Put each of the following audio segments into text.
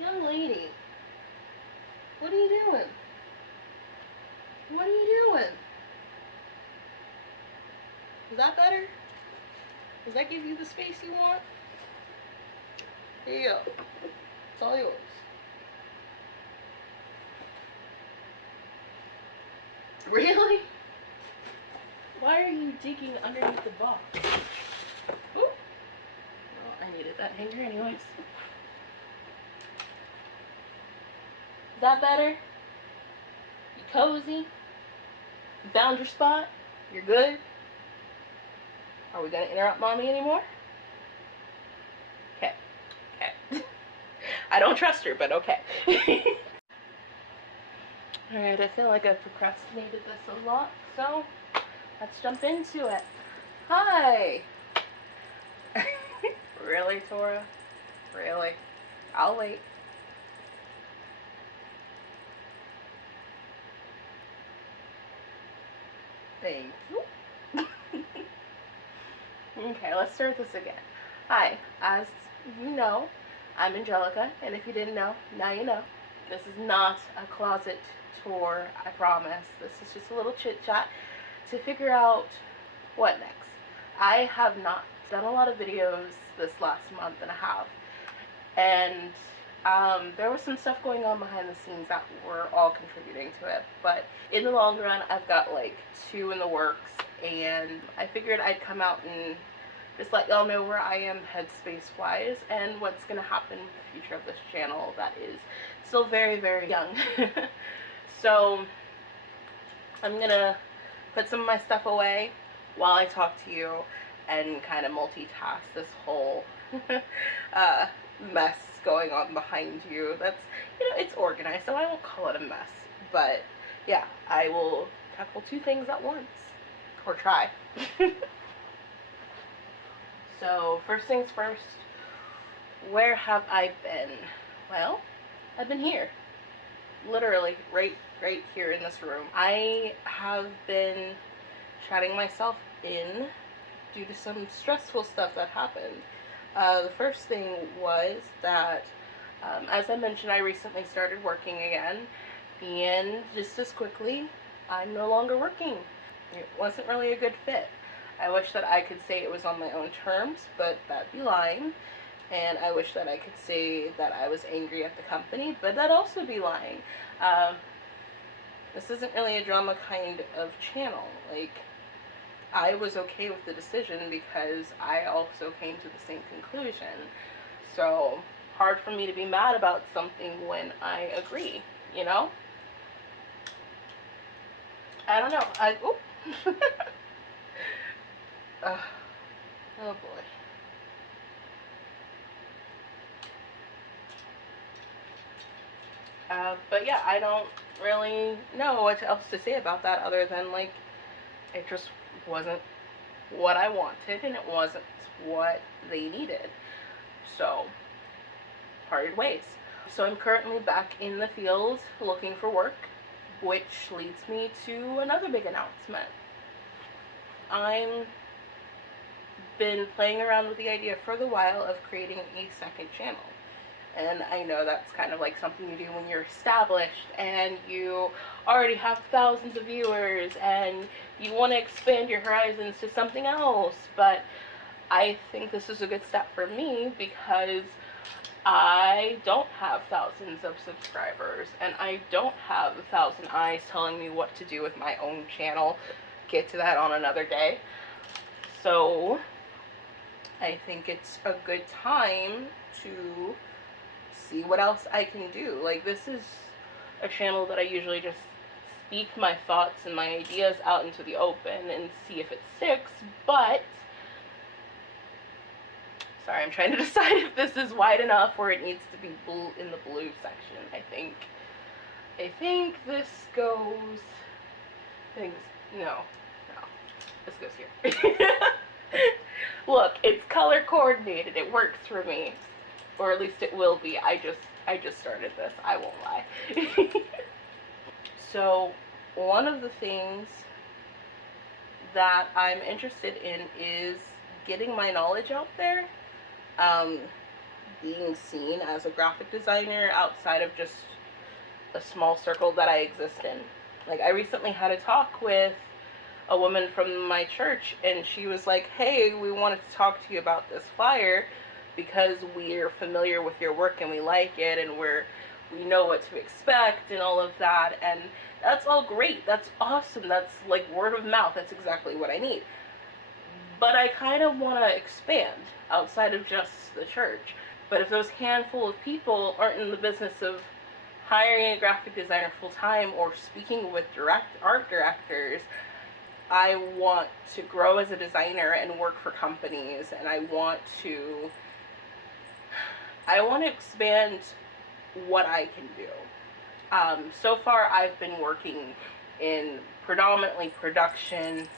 Young lady, what are you doing? What are you doing? Is that better? Does that give you the space you want? Here you go. It's all yours. Really? Why are you digging underneath the box? Ooh. Well, I needed that hanger anyways. Is that better? You cozy? You found your spot? You're good? Are we gonna interrupt mommy anymore? Okay. Okay. I don't trust her, but okay. Alright, I feel like I've procrastinated this a lot, so let's jump into it. Hi! Really, Tora? Really? I'll wait. Thank you. Okay, let's start this again. Hi, as you know, I'm Angelica, and if you didn't know, now you know. This is not a closet tour, I promise. This is just a little chit-chat to figure out what next. I have not done a lot of videos this last month and a half, and there was some stuff going on behind the scenes that were all contributing to it, but in the long run, I've got like 2 in the works, and I figured I'd come out and just let y'all know where I am headspace wise and what's going to happen with the future of this channel that is still very, very young. So I'm going to put some of my stuff away while I talk to you and kind of multitask this whole mess going on behind you. That's, you know, it's organized, so I won't call it a mess. But yeah, I will tackle 2 things at once, or try. So first things first, where have I been? Well, I've been here, literally right here in this room. I have been shutting myself in due to some stressful stuff that happened. The first thing was that, as I mentioned, I recently started working again, and just as quickly, I'm no longer working. It wasn't really a good fit. I wish that I could say it was on my own terms, but that'd be lying. And I wish that I could say that I was angry at the company, but that'd also be lying. This isn't really a drama kind of channel. Like, I was okay with the decision because I also came to the same conclusion. So, hard for me to be mad about something when I agree, you know? I don't know. Oh boy. But yeah, I don't really know what else to say about that other than, like, it just wasn't what I wanted and it wasn't what they needed. So, parted ways. So I'm currently back in the field looking for work, which leads me to another big announcement. I'm been playing around with the idea for the while of creating a second channel. And I know that's kind of like something you do when you're established and you already have thousands of viewers and you want to expand your horizons to something else. But I think this is a good step for me because I don't have thousands of subscribers and I don't have 1,000 eyes telling me what to do with my own channel. Get to that on another day. So I think it's a good time to see what else I can do. Like, this is a channel that I usually just speak my thoughts and my ideas out into the open and see if it sticks, but sorry, I'm trying to decide if this is wide enough or it needs to be blue in the blue section. I think this goes, no, this goes here. Look, it's color coordinated. It works for me. Or at least it will be. I just started this. I won't lie. So, one of the things that I'm interested in is getting my knowledge out there. being seen as a graphic designer outside of just a small circle that I exist in. Like, I recently had a talk with a woman from my church, and she was like, hey, we wanted to talk to you about this flyer because we're familiar with your work and we like it, and we know what to expect and all of that. And that's all great. That's awesome. That's like word of mouth. That's exactly what I need. But I kind of want to expand outside of just the church. But if those handful of people aren't in the business of hiring a graphic designer full time or speaking with art directors, I want to grow as a designer and work for companies, and I want to expand what I can do. So far, I've been working in predominantly production.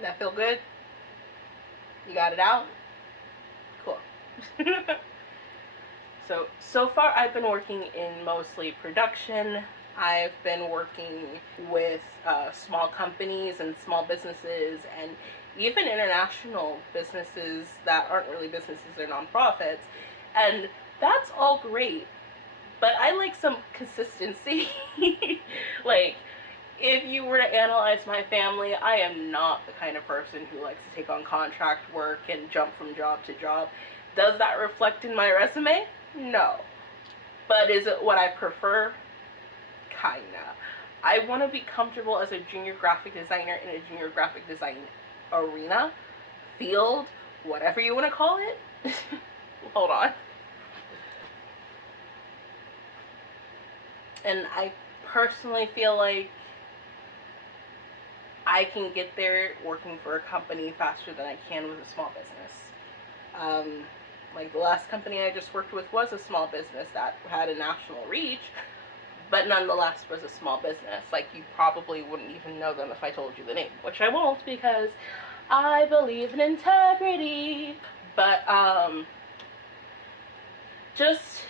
That feel good? You got it out? Cool. So far I've been working in mostly production. I've been working with small companies and small businesses, and even international businesses that aren't really businesses, they're nonprofits. And that's all great, but I like some consistency. Like, if you were to analyze my family, I am not the kind of person who likes to take on contract work and jump from job to job. Does that reflect in my resume? No. But is it what I prefer? Kinda. I want to be comfortable as a junior graphic designer in a junior graphic design arena, field, whatever you want to call it. Hold on. And I personally feel like I can get there working for a company faster than I can with a small business. Like, the last company I just worked with was a small business that had a national reach, but nonetheless was a small business. Like, you probably wouldn't even know them if I told you the name, which I won't because I believe in integrity. But just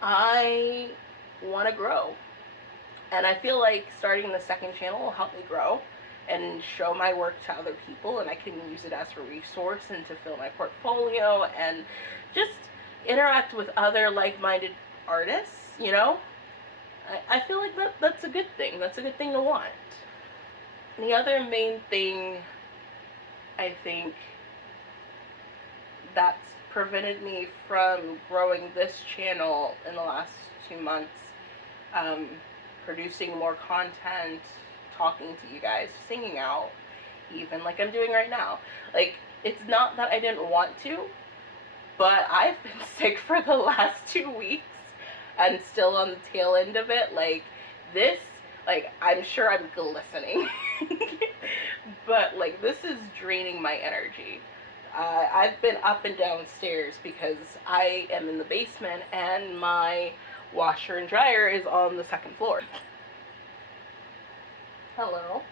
I want to grow. And I feel like starting the second channel will help me grow and show my work to other people, and I can use it as a resource and to fill my portfolio and just interact with other like-minded artists, you know? I feel like that's a good thing. That's a good thing to want. The other main thing I think that's prevented me from growing this channel in the last 2 months, um, producing more content, talking to you guys, singing out, even like I'm doing right now. Like, it's not that I didn't want to, but I've been sick for the last 2 weeks and still on the tail end of it. Like, this, like, I'm sure I'm glistening, but like, this is draining my energy. I've been up and down stairs because I am in the basement and my washer and dryer is on the second floor. Hello.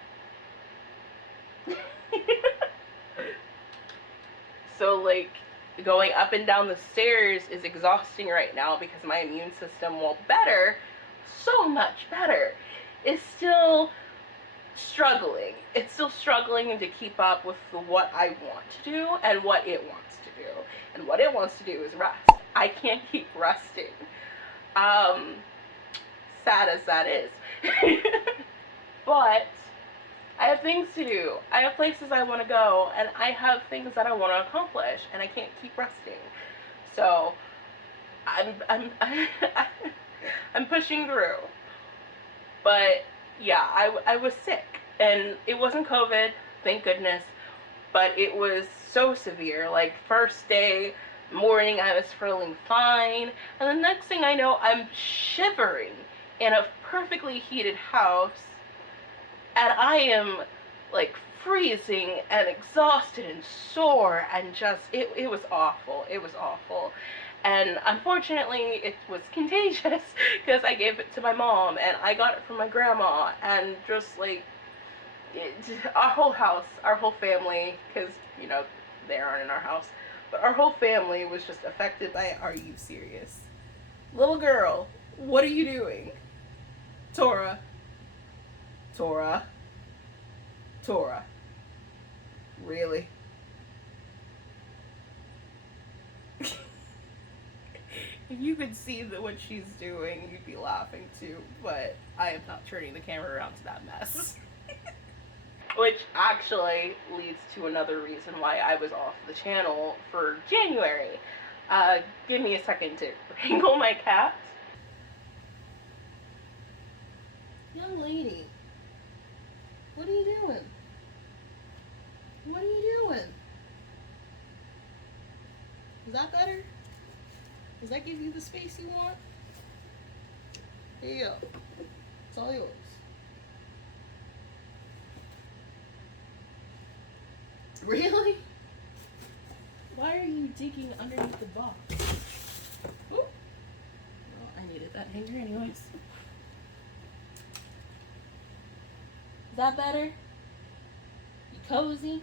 So, like, going up and down the stairs is exhausting right now because my immune system, while better, so much better, is still struggling. It's still struggling to keep up with what I want to do and what it wants to do. And what it wants to do is rest. I can't keep resting. Um, Sad as that is. But I have things to do. I have places I want to go, and I have things that I want to accomplish, and I can't keep resting. So I'm I'm pushing through. But yeah, I was sick, and it wasn't COVID, thank goodness, but it was so severe. Like, first day, morning, I was feeling fine, and the next thing I know, I'm shivering in a perfectly heated house, and I am like freezing and exhausted and sore, and just it was awful. It was awful. And unfortunately, it was contagious because I gave it to my mom, and I got it from my grandma, and just like our whole house, our whole family, because they aren't in our house, but our whole family was just affected by it. Are you serious? Little girl What are you doing? Tora. Tora. Tora. Really? If you could see what she's doing, you'd be laughing too, but I am not turning the camera around to that mess. Which actually leads to another reason why I was off the channel for January. Give me a second to wrangle my cat. Young lady, what are you doing? What are you doing? Is that better? Does that give you the space you want? Here you go. It's all yours. Really? Why are you digging underneath the box? Ooh. Well, I needed that hanger anyways. Is that better? You cozy?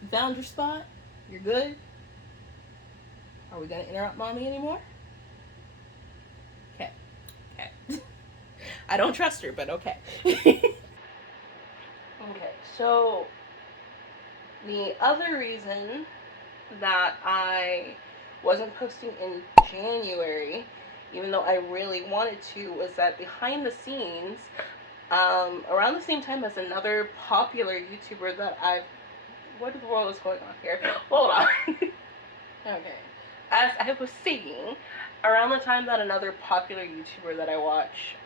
You found your spot? You're good? Are we gonna interrupt mommy anymore? Okay. Okay. I don't trust her, but okay. Okay, so the other reason that I wasn't posting in January, even though I really wanted to, was that behind the scenes, around the same time as another popular YouTuber that what in the world is going on here? Hold on. Okay. As I was saying, around the time that another popular YouTuber that I watch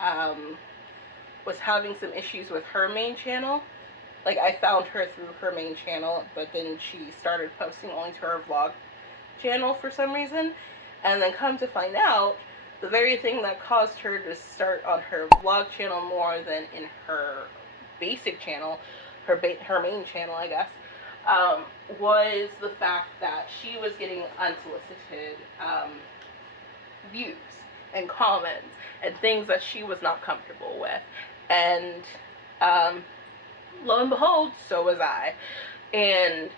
was having some issues with her main channel, like I found her through her main channel, but then she started posting only to her vlog channel for some reason, and then come to find out, the very thing that caused her to start on her vlog channel more than in her basic channel, her main channel, I guess, was the fact that she was getting unsolicited views and comments and things that she was not comfortable with. And lo and behold, so was I. And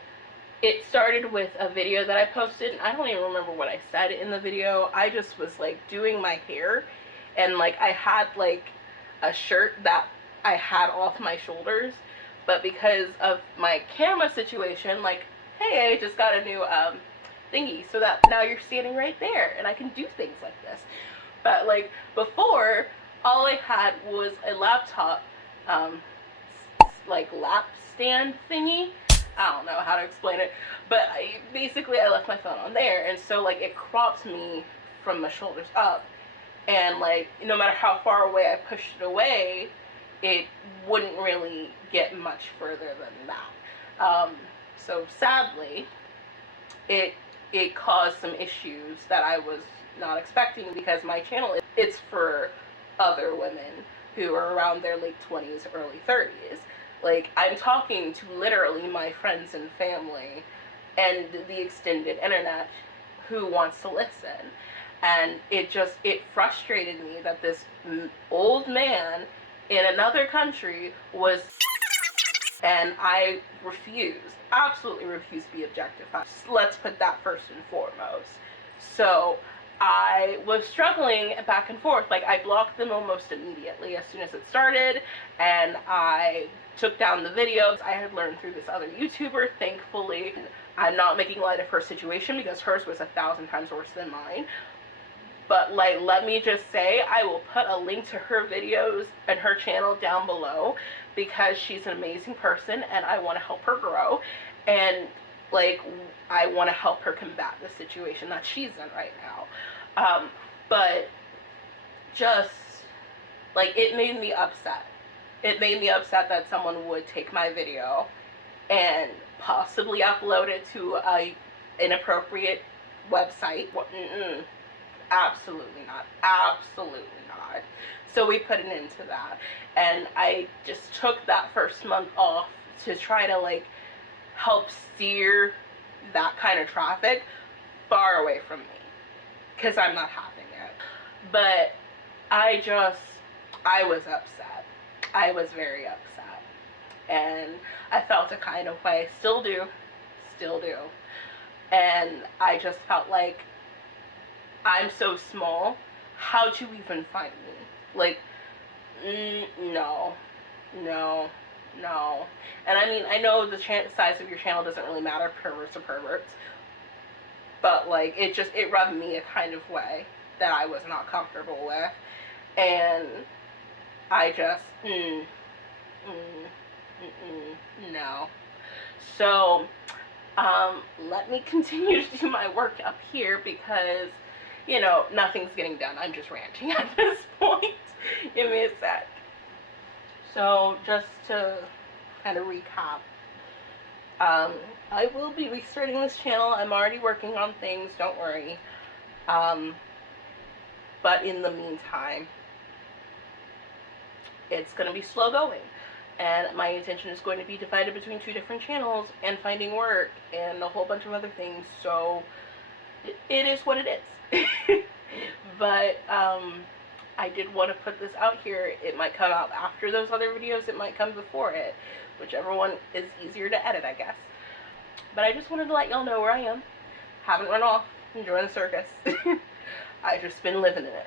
it started with a video that I posted, and I don't even remember what I said in the video. I just was like doing my hair, and like I had like a shirt that I had off my shoulders, but because of my camera situation, like, hey, I just got a new thingy, so that now you're standing right there, and I can do things like this. But like before, all I had was a laptop, like lap stand thingy. I don't know how to explain it, but basically I left my phone on there, and so like it cropped me from my shoulders up, and like no matter how far away I pushed it away, it wouldn't really get much further than that. So sadly, it caused some issues that I was not expecting, because my channel, it's for other women who are around their late 20s, early 30s. Like, I'm talking to literally my friends and family and the extended internet who wants to listen. And it frustrated me that this old man in another country was, and I absolutely refuse to be objectified. Let's put that first and foremost. So I was struggling back and forth. Like, I blocked them almost immediately as soon as it started, and I took down the videos. I had learned through this other YouTuber, thankfully. I'm not making light of her situation, because hers was 1,000 times worse than mine. But like, let me just say, I will put a link to her videos and her channel down below, because she's an amazing person and I want to help her grow. And like, I want to help her combat the situation that she's in right now. But just like, it made me upset. It made me upset that someone would take my video and possibly upload it to a inappropriate website. Absolutely not. Absolutely not. So we put an end to that. And I just took that first month off to try to like help steer that kind of traffic far away from me, because I'm not having it. But I was upset. I was very upset. And I felt a kind of way. Still do. And I just felt like, I'm so small. how to even find me. Like, no, no, no. And I mean, I know the size of your channel doesn't really matter, perverts or perverts, but like, it rubbed me a kind of way that I was not comfortable with, and I just, no. So, let me continue to do my work up here because, you know, nothing's getting done. I'm just ranting at this point. Give me a sec. So, just to kind of recap, I will be restarting this channel. I'm already working on things, don't worry. But in the meantime, it's going to be slow going. And my attention is going to be divided between 2 different channels and finding work and a whole bunch of other things. So it is what it is. But I did want to put this out here. It might come out after those other videos. It might come before it. Whichever one is easier to edit, I guess. But I just wanted to let y'all know where I am. Haven't run off. Enjoying the circus. I've just been living in it.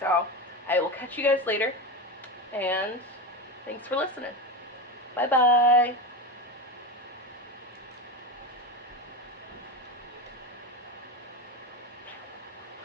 So I will catch you guys later. And thanks for listening. Bye-bye.